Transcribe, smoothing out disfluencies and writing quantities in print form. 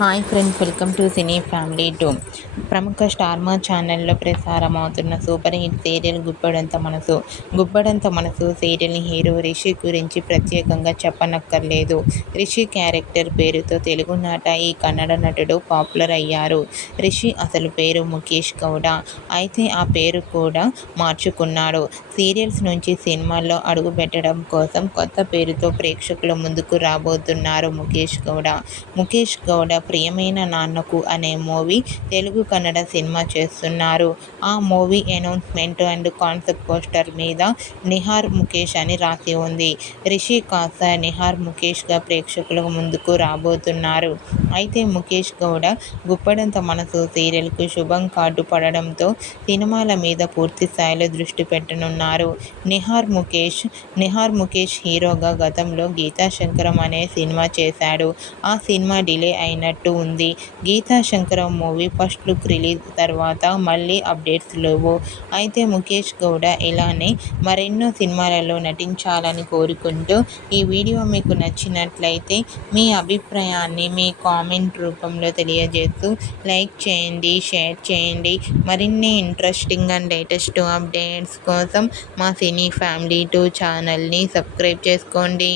Hi friends, welcome to cine family 2. ప్రముఖ star మా ఛానల్లో ప్రసారమవుతున్న సూపర్ హిట్ సీరియల్ గుబ్బడంత మనసు సీరియల్ హీరో రిషి గురించి ప్రత్యేకంగా చెప్పనక్కర్లేదు. రిషి క్యారెక్టర్ పేరుతో తెలుగునాట ఈ కన్నడ నటుడు పాపులర్ అయ్యారు. రిషి అసలు పేరు ముఖేష్ గౌడ. అయితే ఆ పేరు కూడా మార్చుకున్నాడు. సీరియల్స్ నుంచి సినిమాల్లో అడుగుపెట్టడం కోసం కొత్త పేరుతో ప్రేక్షకుల ముందుకు రాబోతున్నారు ముఖేష్ గౌడ ప్రియమైన నాన్నకు అనే మూవీ తెలుగు కన్నడ సినిమా చేస్తున్నారు. ఆ movie announcement and concept poster మీద నిహార్ ముఖేష్ అని రాసి ఉంది. రిషి కాస్త నిహార్ ముఖేష్ గా ప్రేక్షకుల ముందుకు రాబోతున్నారు. అయితే ముఖేష్ గౌడ గుప్పడంత మనసు సీరియల్ కు శుభం కార్డు పడడంతో సినిమాల మీద పూర్తి స్థాయిలో దృష్టి పెట్టనున్నారు. నిహార్ ముఖేష్ హీరోగా గతంలో గీతాశంకరం అనే సినిమా చేశాడు. ఆ సినిమా డిలే అయినట్టు ఉంది. గీతాశంకరం మూవీ ఫస్ట్ లుక్ రిలీజ్ తర్వాత మళ్ళీ అప్డేట్స్ లేవు. అయితే ముఖేష్ గౌడ ఇలానే మరెన్నో సినిమాలలో నటించాలని కోరుకుంటూ ఈ వీడియో మీకు నచ్చినట్లయితే మీ అభిప్రాయాన్ని మీ కామెంట్ రూపంలో తెలియజేస్తూ లైక్ చేయండి, షేర్ చేయండి. మరిన్ని ఇంట్రెస్టింగ్ అండ్ లేటెస్ట్ అప్డేట్స్ కోసం మా సినీ ఫ్యామిలీ 2 ఛానల్ని సబ్స్క్రైబ్ చేసుకోండి.